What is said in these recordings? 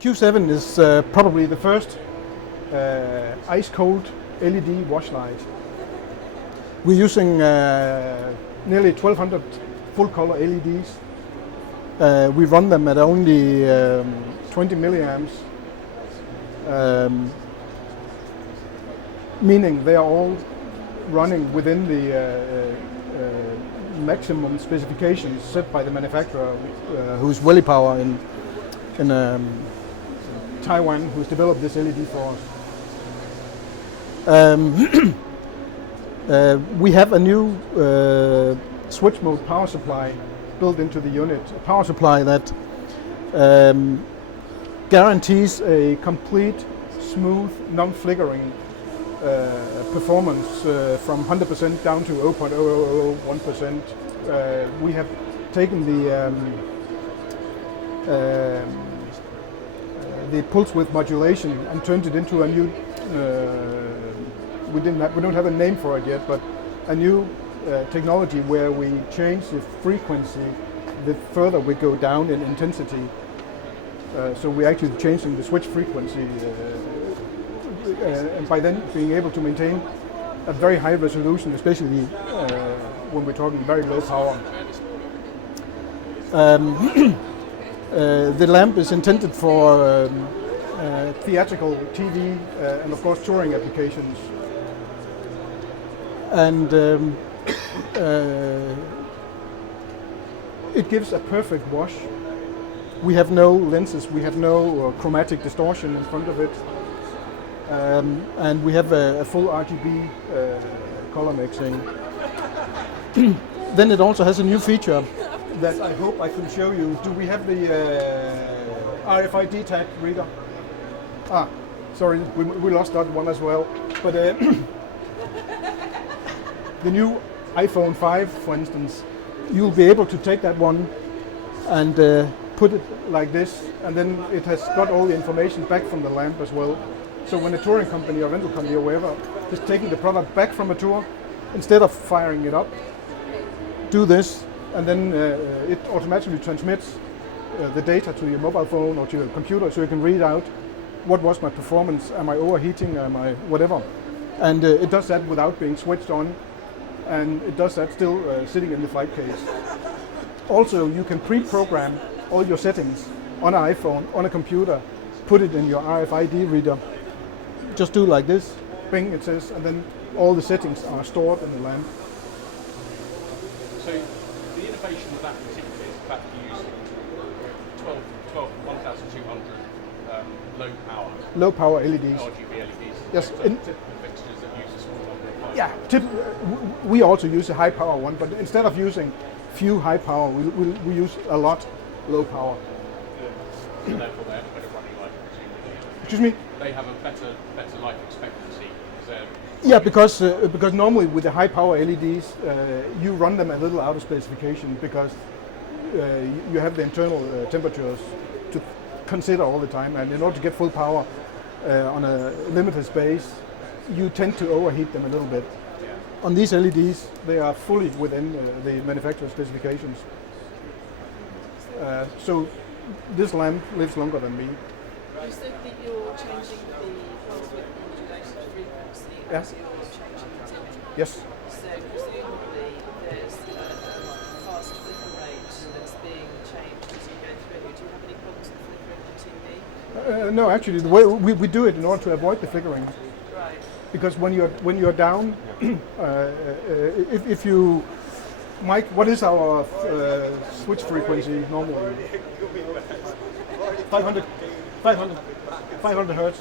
Q7 is probably the first ice-cold LED wash light. We're using nearly 1200 full-color LEDs. We run them at only 20 milliamps, meaning they are all running within the maximum specifications set by the manufacturer, who's Wellipower in Taiwan, who's developed this LED for us. We have a new switch mode power supply built into the unit, a power supply that guarantees a complete, smooth, non-flickering performance from 100% down to 0.0001%. We have taken the pulse width modulation and turned it into a new, we don't have a name for it yet, but a new technology where we change the frequency the further we go down in intensity. So we're actually changing the switch frequency, and by then being able to maintain a very high resolution, especially when we're talking very low power. The lamp is intended for theatrical TV and of course touring applications. And it gives a perfect wash. We have no lenses, we have no chromatic distortion in front of it, and we have a full RGB color mixing. Then it also has a new feature that I hope I can show you. Do we have the RFID tag reader? Ah, sorry, we lost that one as well. But the new iPhone 5, for instance, you'll be able to take that one and put it like this, and then it has got all the information back from the lamp as well. So when a touring company or rental company or wherever is taking the product back from a tour, instead of firing it up, do this, and then it automatically transmits the data to your mobile phone or to your computer, so you can read out what was my performance, am I overheating, am I whatever. And it does that without being switched on, and it does that still sitting in the flight case. Also, you can pre-program all your settings on an iPhone, on a computer, put it in your RFID reader. Just do like this, bing, it says, and then all the settings are stored in the lamp. So the innovation of that particularly is the fact that you use 12,200 low power LEDs. RGB LEDs. Yes. Typical fixtures that use a small number of power. Yeah, we also use a high power one, but instead of using few high power, we use a lot low power. So therefore they have a better running life, presumably. Excuse me? They have a better life expectancy. Yeah, because normally with the high power LEDs, you run them a little out of specification because you have the internal temperatures to consider all the time, and in order to get full power on a limited space, you tend to overheat them a little bit. Yeah. On these LEDs, they are fully within the manufacturer specifications. So this lamp lives longer than me. You said that you're changing the pulse width modulation frequency Yeah. as you're changing the temperature. Yes. So presumably there's a fast flicker rate that's being changed as you go through. Do you have any problems with flickering on TV? No, actually, the way we do it in order to avoid the flickering. Right. Because when you're down, if you, Mike, what is our switch frequency normally? 500 hertz.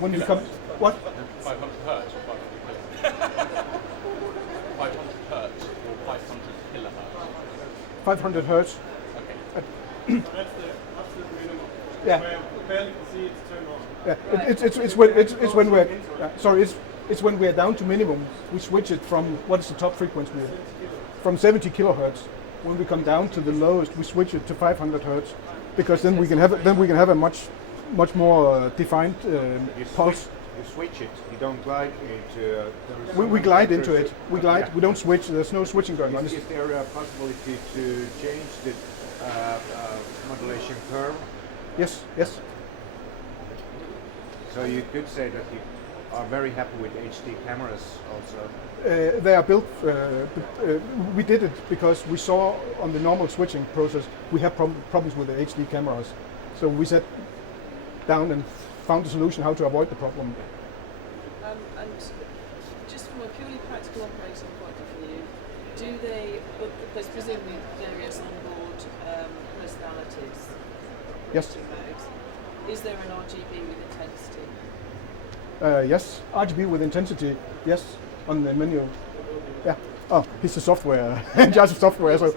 When you come, what? 500 hertz or 500 kilohertz? 500 hertz or 500 kilohertz? 500 hertz. Okay. That's the absolute minimum. Yeah. Where you barely can see it's turned on. Yeah. It's when we're sorry. It's when we're down to minimum. We switch it from what is the top frequency? From 70 kilohertz. When we come down to the lowest, we switch it to 500 hertz, because then we can have a much more defined pulse. You switch it. You don't glide into. We glide into it. We glide. Yeah. We don't switch. There's no switching going on. Is there a possibility to change the modulation curve? Yes. Yes. So you could say that you are very happy with HD cameras also. They are built. We did it because we saw on the normal switching process we have problems with the HD cameras. So we sat down and found a solution how to avoid the problem. And just from a purely practical operating point of view, do they? There's presumably various onboard personalities. Yes. Modes. Is there an RGB with intensity? Yes, RGB with intensity. Yes, on the menu. Yeah. Oh, he's the software in charge of software. So